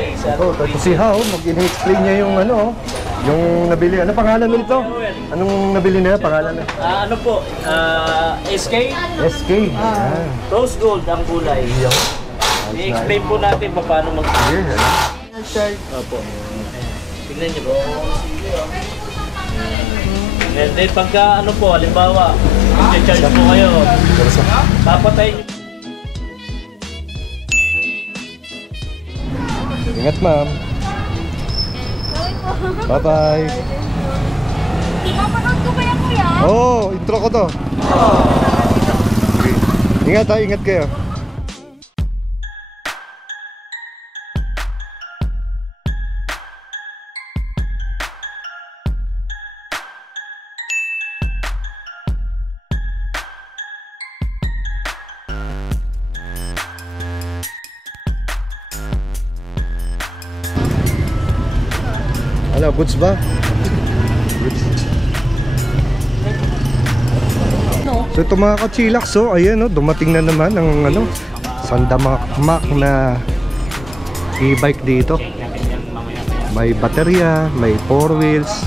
Ito, si How, mag-in-explain niya yung ano, yung nabili. Ano pangalan nito? Anong nabili niya? Pangalan na? Ano po? SK? SK. Rose gold ang kulay. I-explain po natin paano mag-share. Opo. Tignan niyo po. And then pagka ano po, halimbawa, i-charge po kayo. Papatayin niyo. Ingat, ma'am. Bye-bye. Papanood ko ba yan, kuya? Oo, intro ko to. Ingat ha, ingat kayo. Ano, goods ba? So ito mga ka-chillax, so ayan, dumating na naman ang ano, Sandamak na e-bike dito. May baterya, may 4 wheels.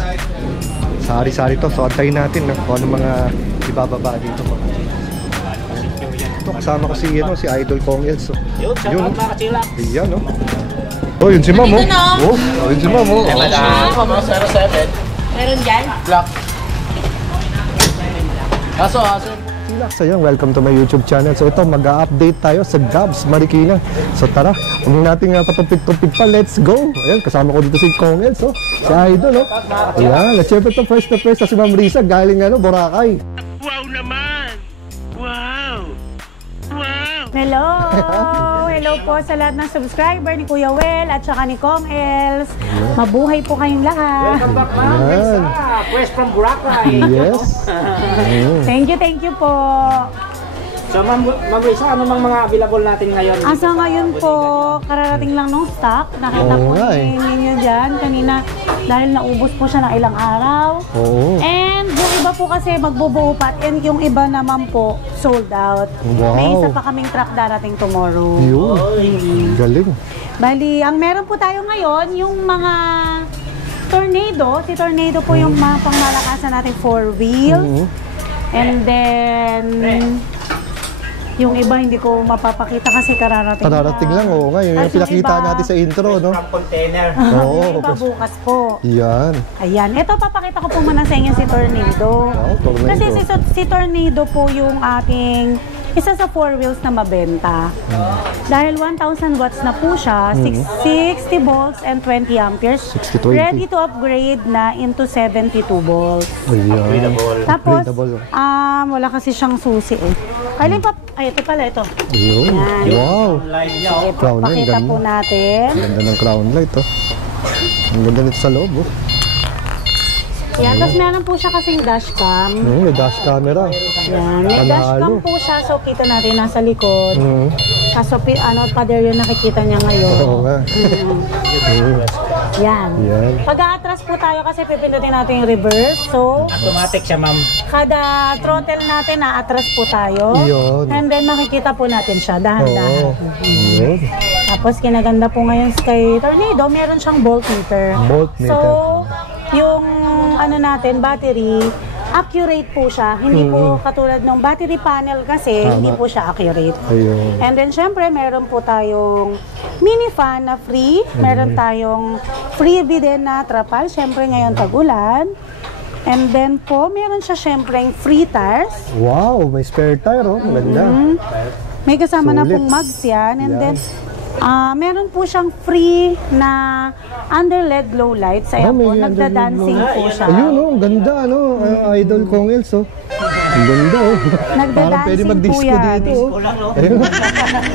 Sari-sari to, so antayin natin kung ano mga ibababa dito. Ito, kasama ko si Idol Kong Els. So, yun, yan, no? Oh, yun si Ma'am, oh. Oh, yun si Ma'am, oh. Meron dyan? Black. Aso. Chillax, ayan, welcome to my YouTube channel. So ito, mag-update tayo sa Gabs, Marikina. So tara, huwag natin patupig-tupig pa, let's go. Ayan, kasama ko dito si Kong Els, oh. Si Idol, oh. Ayan, at syempre ito, first na first na si Ma'am Risa, galing Boracay. Wow naman! Wow! Hello! Hello po sa lahat ng subscriber ni Kuya Well at saka ni Kong Els. Mabuhay po kayong lahat. Welcome back, ma'am. West from Boracay. Yes. Thank you po. So, Ma'am Risa, ano mang mga available natin ngayon? Asa ngayon po, kararating lang ng stock. Nakita po ninyo dyan kanina dahil naubos po siya ng ilang araw. And yung iba po kasi magbubuo pa and yung iba naman po sold out. May isa pa kaming truck darating tomorrow. Yun, galing. Bali, ang meron po tayo ngayon, yung mga Tornado. Si Tornado po yung mga pangmalakasan natin 4 wheels. And then yung iba hindi ko mapapakita kasi kararating lang, oo nga. Yung pinakita natin sa intro, no? From container. Oo. Yung iba bukas po. Yan. Ayan. Ito, papakita ko po muna sa inyo si Tornado. Wow, Tornado. Kasi si Tornado po yung ating isa sa 4 wheels na mabenta. Dahil 1,000 watts na po siya, 60 volts and 20 amperes. 60-20. Ready to upgrade na into 72 volts. Ayan. Tapos, wala kasi siyang susi eh. Kailan pa? Ay, ito pala, ito. Ayun. Wow. Sige, Crown light, pakita po natin. Ganda ng crown light, oh. Ang ganda nito sa loob, oh. Yan, tapos meron po siya kasing dashcam. May dash camera. Yan, may dashcam po siya, so kita natin nasa likod. Kaso pader yung nakikita niya ngayon. Oo nga. Yan. Pag-a-atras po tayo kasi pipindutin natin yung reverse. So, Automatic siya, ma'am. kada throttle natin, na-atras po tayo. Yun. And then makikita po natin siya, dahan-dahan. Yun. Tapos kinaganda po ngayon kay Tornado, meron siyang voltmeter. Voltmeter. So, yung natin, battery, accurate po siya. Hindi po katulad ng battery panel kasi, hindi po siya accurate. Ayun. And then, syempre, meron po tayong mini fan na free. Meron tayong freebie din na trapal. Syempre, ngayon tag-ulan. And then po, meron siya syempre free tires. Wow, may spare tire, oh. Maganda. May kasama na Sulit. pong mags yan. And then, meron po siyang free na under LED low lights. Ayan po, nagda-dancing po siya. Ayun, oh, ang ganda, Idol Kong Els, oh. Ang ganda, oh. Parang pwede mag-disco dito, oh.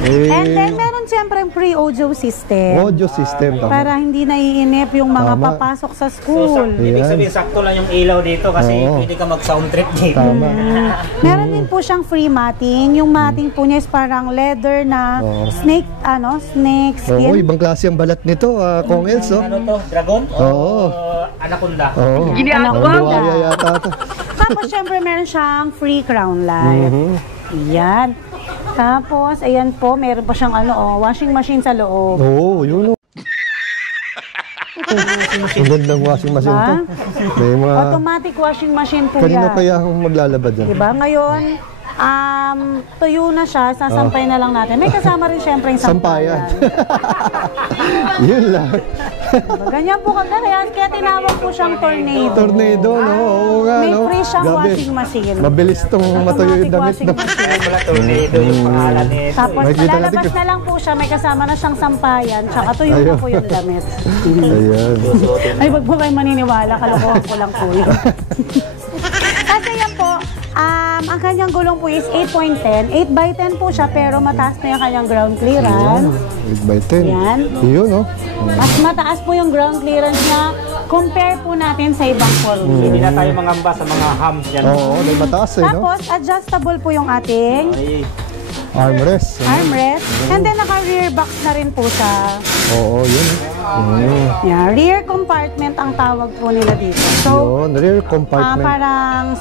And then, meron siyempre free audio system. Audio system, tama. Para hindi naiinip yung mga papasok sa school. Ibig sabihin, sakto lang yung ilaw dito kasi pwede ka mag-sound trip dito. Tama. Meron din po siyang free matting. Yung matting po niya is parang leather na snake skin. Oo, ibang klase ang balat nito, Kong Els, oh. Ano to? Dragon? Oo. Anaconda? Oo. Anaconda. Yata to. Tapos syempre meron siyang free crown light. Yan. Tapos ayan po, meron pa siyang washing machine sa loob. Oo, yun, oh. Ang gandang washing machine to. May mga... Automatic washing machine po Kanino yan. kaya akong maglalaba dyan? Diba? Ngayon, tuyo na siya, sasampay na lang natin. May kasama rin syempre yung sampayan. Yun lang. Diba? Ganyan po kaya tinawag po siyang tornado. Tornado, no? Oo nga, May no? free siyang Grabe. washing machine. Mabilis tong matuyo yung damit, no? Wala tornado yung pangalan nito. Tapos Makikita lalabas natin na lang po siya, may kasama na siyang sampayan, tsaka tuyo na po yung damit. Ayan. Ay, wag po kayo maniniwala, kalokohan ko lang po yun. Kasi yan po, ang kanyang gulong po is 8.10. 8x10 po siya, pero mataas na yung kanyang ground clearance. 8x10. Yan. Yun, no? Mas mataas po yung ground clearance niya, compare po natin sa ibang four-wheel. Hindi na tayo mangamba sa mga hams yan. Oo, may mataas eh, no? Tapos, adjustable po yung ating Ay, Armrest. armrest. And then, naka-rear box na rin po siya. Oo, yun. Yeah, rear compartment ang tawag po nila dito. So, Yun, rear compartment. parang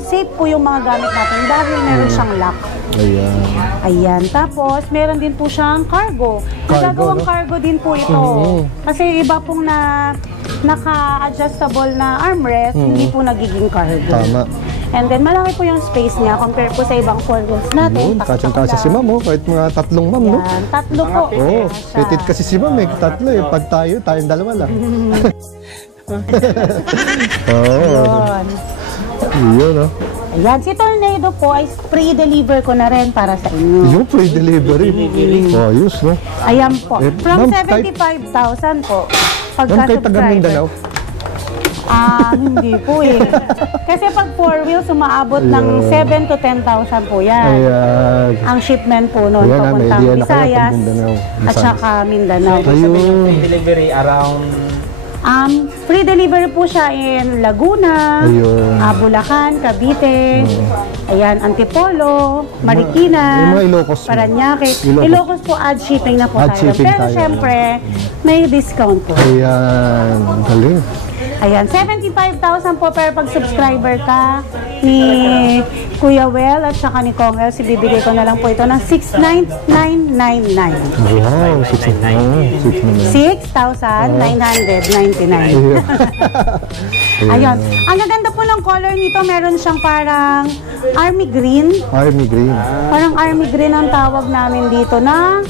safe po yung mga gamit natin dahil meron siyang lock. Ayan. Ayan. Tapos, meron din po siyang cargo. Nagagawang no? cargo din po ito. Kasi iba pong naka-adjustable na armrest, hindi po nagiging cargo. Tama. And then, malaki po yung space niya compared po sa ibang four wheels natin. Yun, kasya si ma'am, oh. Kahit mga tatlong ma'am, no? Yan. Tatlo po. Oo, Kaya siya. petit kasi si ma'am, eh. Tatlo, eh. Pag tayong dalawa lang. Oo. Yun. Yun, oh. Ayan, si Tornado po ay pre-deliver ko na rin para sa inyo. Yung free delivery. Oh, ayos, no? Ayan po. Eh, From ma'am, 75,000 po. Ma'am, kay taga Mindanao. Hindi po eh. Kasi pag four wheels, umaabot ng 7 to 10,000 po yan. Ayan. Ang shipment po noon, Ayan, may papuntang idea na kayo pag Visayas Mindanao. at saka Mindanao. Ayun. delivery around Free delivery po siya in Laguna, Ayun. Bulacan, Cavite, ayan, Antipolo, Marikina, Yung mga Ilocos. Paranaque. Ilocos. Ilocos po add shipping na po Add tayo. shipping Pero tayo. syempre, may discount po. Ayan. Galing. Ayan, 75,000 po per pag-subscriber ka ni Kuya Well at saka ni Kong El. Bibigay ko na lang po ito ng 6,999. Wow, 6,999. 6,999. Ayun. Ang gaganda po ng color nito, meron siyang parang army green. Army green. Parang army green ang tawag namin dito na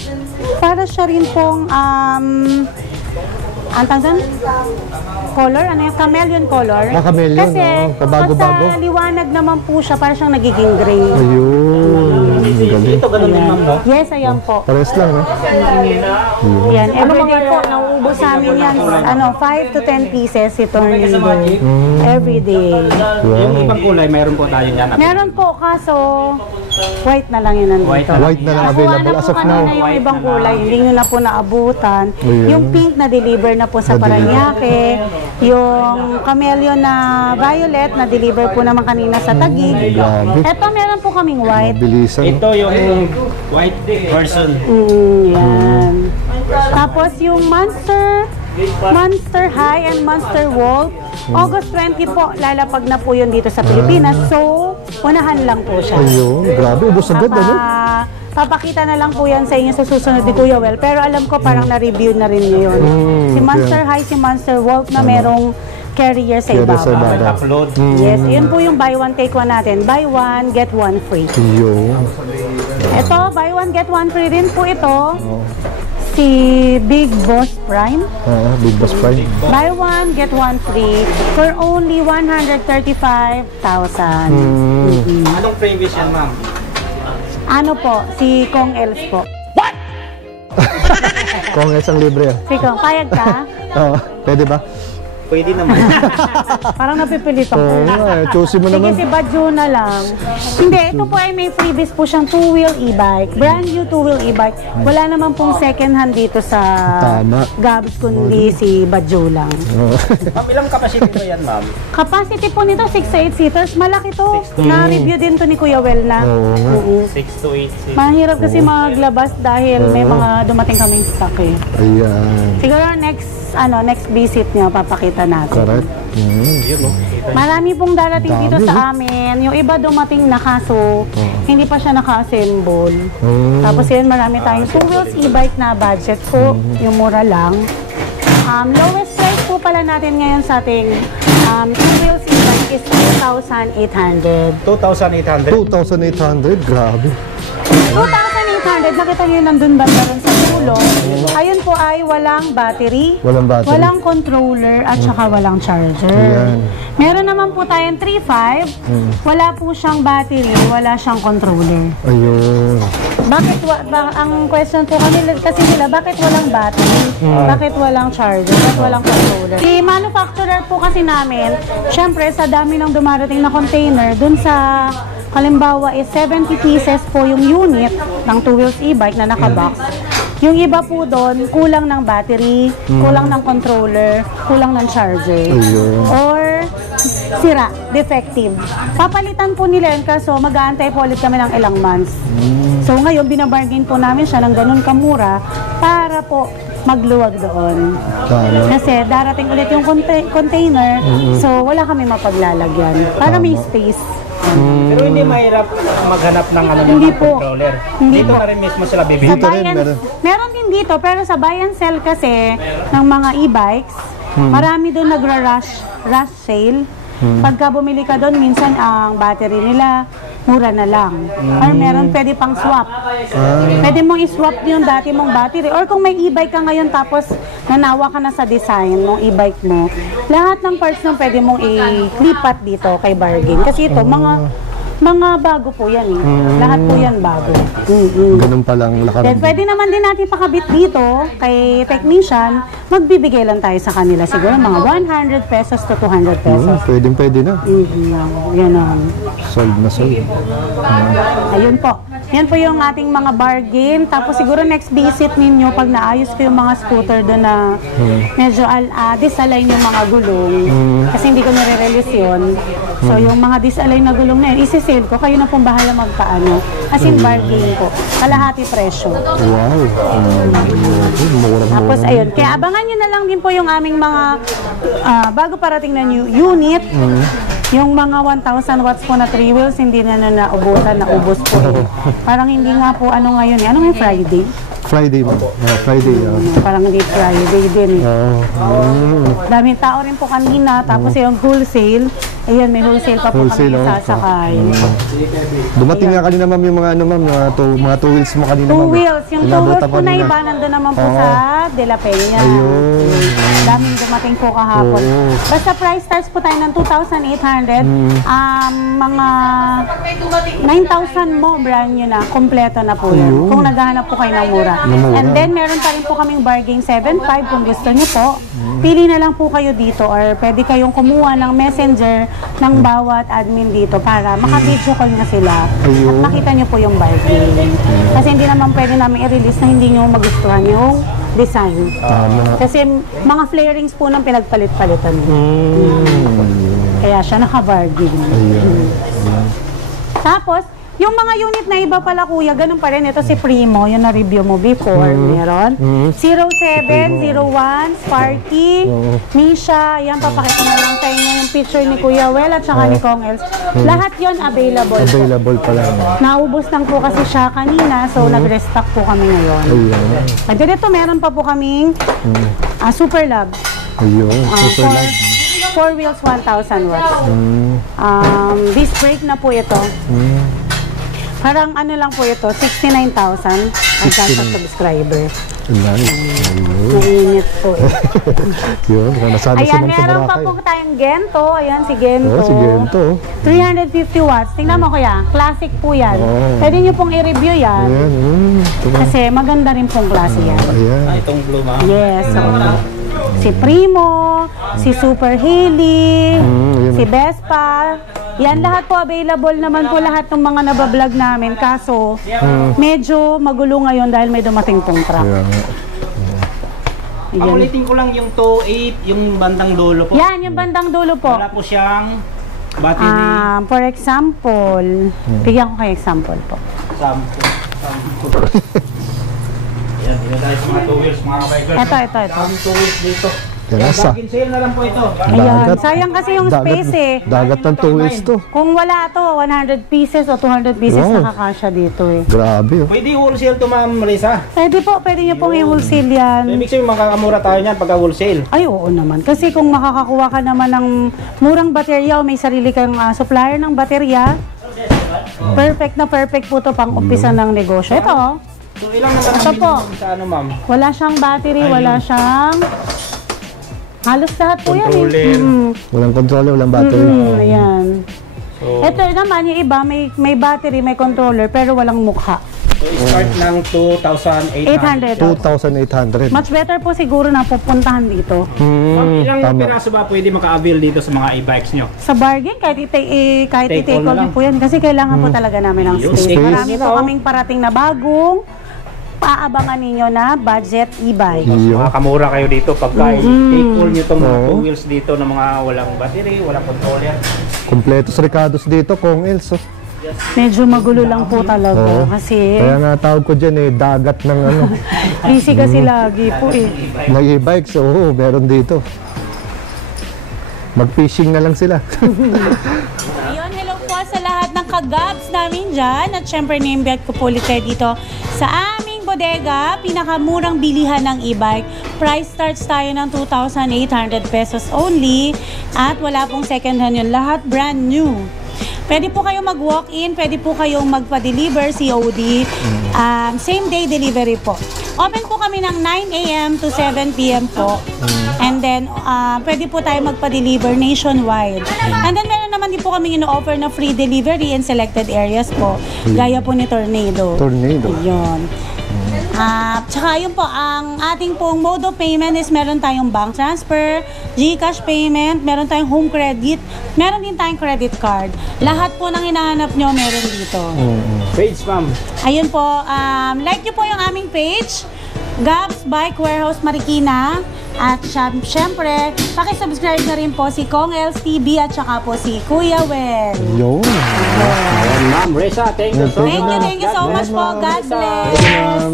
para siya rin pong ang tawag color, ano yung chameleon color. Chameleon, Kasi oo. Pabago-bago. pag sa liwanag naman po siya, parang siyang nagiging gray. Ayun. Galing. ito ganun din ma'am, no? Yes, ayan po. Pares lang, no? Yan, everyday po, nauubos sa amin yan, 5 to 10 pieces si Tornado. Everyday. Yung ibang kulay, mayroon po tayo niyan. Meron po, kaso white na lang yun nandito. White na lang available as of now. Kanina yung ibang kulay, hindi nyo na po naabutan. Ayun. Yung pink na deliver na po sa Paranaque. Yung chameleon na violet na deliver po naman kanina sa Taguig. Grabe. Eto, meron po kaming white. Bilisan. Ito yung white version. Yan. Tapos yung Monster High and Monster Wolf, August 20 po, lalapag na po yun dito sa Pilipinas. So, unahan lang po siya. Ayun. Grabe, ubos agad, ano? Papakita na lang po yan sa inyo sa susunod ni Kuya Well. Pero alam ko parang na-review na rin niyo yun. Si Monster High, si Monster Wolf na merong carrier sa Carrier sa ibabaw. ibabaw. Upload. Yes, yun po yung buy one take one natin. Buy one, get one free. Ayun. Ito, buy one, get one free rin po ito. Si Big Boss Prime. Oo, Big Boss Prime. Buy one, get one free for only 135,000. Anong previous yan, ma'am? Ano po? Si Kong Els po. Kung isang libre. Si Kong, payag ka? Oo, pwede ba? Pwede naman. Parang napipilit ako. Oo nga, choosy mo Sige, naman. si Badjo na lang. Hindi, ito po ay may freebies po siyang two-wheel e-bike. Brand new two-wheel e-bike. Wala naman pong second hand dito sa Tama. Gabs, kundi si Badjo lang. Oo. Ma'am, ilang capacity ba yan, ma'am? Capacity po nito, 6 to 8 seaters. Malaki to. Na-review din to ni Kuya Well na. Oo nga. 6 to 8. Mahirap kasi maglabas dahil may mga dumating kaming stock eh. Ayan. Siguro next visit niya papakita natin. Correct. Marami pong darating dito Dami, sa amin. Yung iba dumating na kaso, hindi pa siya naka-assemble. Tapos yun, marami tayong two wheels e-bike na budget po. Yung mura lang. Lowest price po pala natin ngayon sa ating two wheels e-bike is 2,800. 2,800. 2,800, grabe. 2,800, nakita nyo yung nandun banda rin sa dulo. Ayun po ay walang battery, Walang battery. walang controller, at saka walang charger. Ayan. Meron naman po tayong 3.5, wala po siyang battery, wala siyang controller. Ayun. Bakit, ang question po kanila, kasi nila, bakit walang battery? Bakit walang charger? Bakit walang controller? Si manufacturer po kasi namin, syempre sa dami ng dumarating na container, dun sa halimbawa is 70 pieces po yung unit ng two wheels e-bike na nakabox. Yung iba po doon, kulang ng battery, kulang ng controller, kulang ng charger. Ayun. Or sira, defective. Papalitan po nila yun, kaso mag-aantay po ulit kami ng ilang months. So ngayon, binabargain po namin siya ng ganun kamura para po magluwag doon. Tama. Kasi darating ulit yung container, so wala kami mapaglalagyan. Para may space. Pero hindi mahirap maghanap ng ano Hindi ng po. controller. Hindi Dito po. na rin mismo sila bibili. Dito rin, meron. Meron din dito, pero sa buy and sell kasi ng mga e-bikes, marami doon rush sale. Pagka bumili ka doon, minsan ang battery nila mura na lang. Or meron pwede pang swap. Pwede mong i-swap yung dati mong battery. Or kung may e-bike ka ngayon tapos nanawa ka na sa design ng e-bike mo, lahat ng parts nung pwede mong ilipat dito kay bargain. Kasi ito, mga bago po yan eh. Lahat po yan bago. Ganun palang Then lakaran. pwede naman din natin pakabit dito kay technician, magbibigay lang tayo sa kanila siguro mga 100 pesos to 200 pesos. Pwede na. Yan ang. Sold na sold. Ayun po. Yan po yung ating mga bargain. Tapos siguro next visit ninyo, pag naayos ko yung mga scooter doon na medyo disalign yung mga gulong. Kasi hindi ko nire-release yun. So yung mga disalign na gulong na yun, isi-sale ko. Kayo na pong bahala magpaano. As in bargain po. Kalahati presyo. Wow. Mura-mura. Tapos ayun, kaya abangan nyo na lang din po yung aming mga bago parating na new unit. Yung mga 1,000 watts po na 3 wheels, hindi na naubusan, naubos po. Parang hindi nga po ano ngayon eh. Ano ngayon Friday? Friday mo. Friday. Parang hindi Friday din eh. Daming tao rin po kanina, tapos yung wholesale. Ayun, may wholesale pa po Wholesale, kami oh. sasakay. Dumating nga kanina ma'am yung mga ano ma'am, mga two wheels mo kanina ma'am. Two wheels. Yung two Inabutan wheels po na kanina. iba, nandun naman po sa De La Peña. Ayun. Daming dumating po kahapon. Oo. Basta price starts po tayo ng 2,800. Mga 9,000 mo, brand nyo na. Kompleto na po yan. Ayun. Kung naghahanap po kayo ng mura. Mura. And then, meron pa rin po kaming bargain 7.5 kung gusto nyo po. Pili na lang po kayo dito or pwede kayong kumuha ng messenger ng bawat admin dito para maka-video call na sila at makita nyo po yung bargain. Kasi hindi naman pwede namin i-release na hindi nyo magustuhan yung design. Kasi mga flarings po nang pinagpalit-palitan. Kaya siya naka-bargain. Tapos, yung mga unit na iba pala kuya, ganun pa rin. Ito si Primo, yung na-review mo before. Meron. 07, 01, Sparky, Misha. Yan, papakita na lang sa inyo yung picture ni Kuya Well at saka ni Kong Els. Lahat yon available. Available pala. Naubos lang po kasi siya kanina, so nag-restock po kami ngayon. Ayun. At dito, meron pa po kaming Super Love. Ayun. Super love. 4 wheels, 1,000 watts. Disc brake na po ito. Parang ano lang po ito, 69,000 ang sa subscriber. Nice. Mainit po. Yun, nasabi Ayan, sa mga meron pa Boracay. po tayong Gento. Ayan, si Gento. Oh, si Gento. 350 watts. Tingnan mo kuya, classic po yan. Pwede nyo pong i-review yan. Ayan. Kasi maganda rin pong klase yan. Ayan. Itong blue ma. Yes. So, si Primo, si Super Haley, si Vespa. Yan lahat po available naman po lahat ng mga nabablog namin. Kaso, medyo magulo ngayon dahil may dumating pong truck. Ayan. Ayan. Pakulitin ko lang yung 2.8, yung bandang dulo po. Yan, yung bandang dulo po. Wala po siyang battery. For example, bigyan ko kayo example po. Sampo. Yan, dito tayo sa mga 2 wheels, mga kabikers. Ito. Ang 2 wheels dito. Bagin sale na lang po ito. Ayan. Sayang kasi yung space eh. Dagat ng 2 wheels to. Kung wala to, 100 pieces o 200 pieces Wow. nakakasya dito eh. Grabe oh. Pwede wholesale to, Ma'am Marisa. Pwede po, pwede nyo pong i-wholesale yan. Ibig sabihin, makakamura tayo niyan pagka wholesale. Ay, oo naman. Kasi kung makakakuha ka naman ng murang baterya o may sarili kang supplier ng baterya, perfect na perfect po to pang umpisa ng negosyo. Ito, oh. So, ilang naman Ito ang po. bilhin sa ano, Ma'am? Wala siyang battery, wala siyang... Halos lahat po yan Controller. eh. Walang controller, walang battery. Ayan. So, Ito naman, yung iba, may battery, may controller, pero walang mukha. so start ng 2,800. 800. 2,800. Much better po siguro na pupuntahan dito. Ma'am, ilang Tama. piraso ba pwede maka-avail dito sa mga e-bikes nyo? Sa bargain, kahit Take i-take all na all lang. din po yan. Kasi kailangan po talaga namin ng Yung space. space. Marami po Ito. kaming parating na bagong paabangan ninyo na budget e-bike. Iyo. Makakamura kayo dito pagka i-take all nyo itong mga Oo. 2 wheels dito na mga walang battery, walang controller. Kompletos Ricardos dito, Kong Els. Oh. Medyo magulo lang po talaga. Oo. Kasi Kaya nga tawag ko dyan eh, dagat ng ano, busy kasi lagi po eh. ng e-bikes. Oo, meron dito. Mag-fishing na lang sila. Ayun, hello po sa lahat ng kagabs namin dyan. At syempre, name-bet ko po ulit kayo dito sa aming bodega. Pinakamurang bilihan ng e-bike. Price starts tayo ng 2,800 pesos only. At wala pong second hand yun. Lahat brand new. Pwede po kayong mag-walk-in, pwede po kayong magpa-deliver, COD. Same day delivery po. Open po kami ng 9 a.m. to 7 p.m. po. And then, pwede po tayo magpa-deliver nationwide. And then, meron naman din po kami ino-offer na free delivery in selected areas po. Gaya po ni Tornado. Tornado. Ayun. Tsaka yun po, ang ating pong mode of payment is meron tayong bank transfer, GCash payment, meron tayong home credit, meron din tayong credit card. Lahat po ng hinahanap nyo, meron dito. Page, Ma'am. Ayun po, like nyo po yung aming page, Gabs Bike Warehouse Marikina. At syempre, pakisubscribe na rin po si Kong Els TV at saka po si Kuya Wel. Yun. Ayan, Ma'am Reza, thank you so much. Thank you so much po. God bless. Thank you, ma'am.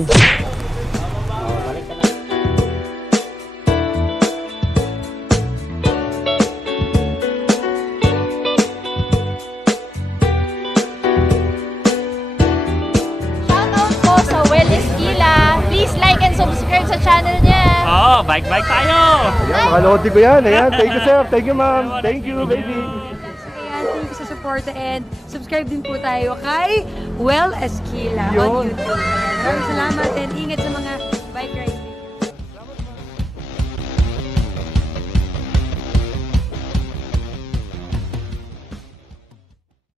Shoutout po sa Well Esquila. Please like and subscribe sa channel niya. Oo, bike-bike tayo! Ayan, mga lodi ko yan. Ayan, thank you sir. Thank you ma'am. Thank you baby. Ayan, thank you sa support and subscribe din po tayo kay Well Esquila on YouTube. Maraming salamat and ingat sa mga